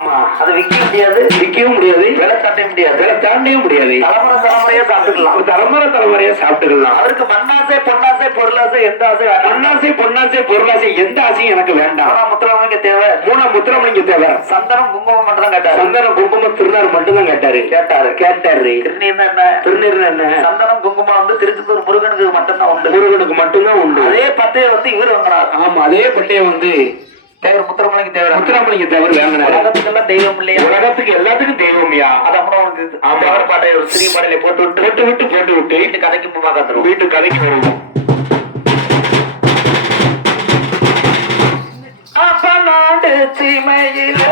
அதை விற்கவும் முடியாது, விலை தாண்டவும் முடியாது. தலைமுறை தலைமுறையா சாப்பிட்டுக்கலாம். அவருக்கு மண்ணாசை பொன்னாசை பொருளாசை எந்த ஆசை, மண்ணாசை பொன்னாசை பொருளாசை எந்த ஆசையும் எனக்கு வேண்டாம். முத்திரமணிக்கு தேவை, முத்திரமணிக்கு தேவை. சந்தனம் குங்குமம் மட்டும் தான் கேட்டாரு. சந்தனம் குங்குமம் திருநாள் மட்டும் தான் கேட்டாரு. திருநீர் என்ன சந்தனம் குங்குமம் வந்து திருச்செந்தூர் முருகனுக்கு மட்டும்தான் உண்டு. முருகனுக்கு மட்டும்தான் உண்டு. அதே பட்டையை வந்து இவர் வாங்கினார். ஆமா, அதே பட்டையை வந்து தேவர் முத்திரமணிக்கு தேவர், முத்திரமணிக்கு தேவர் வாங்கினார். உலகத்துக்கு தெய்வம் இல்லையா? உலகத்துக்கு எல்லாத்துக்கும் தெய்வம்யா. அது அப்புறம் பாட்டை ஒரு சிறிய பாடையில போட்டு விட்டு வீட்டு கதைக்கு பார்த்துருவோம். வீட்டு கதைக்கு வருவோம். அப்ப நாடு சீமையில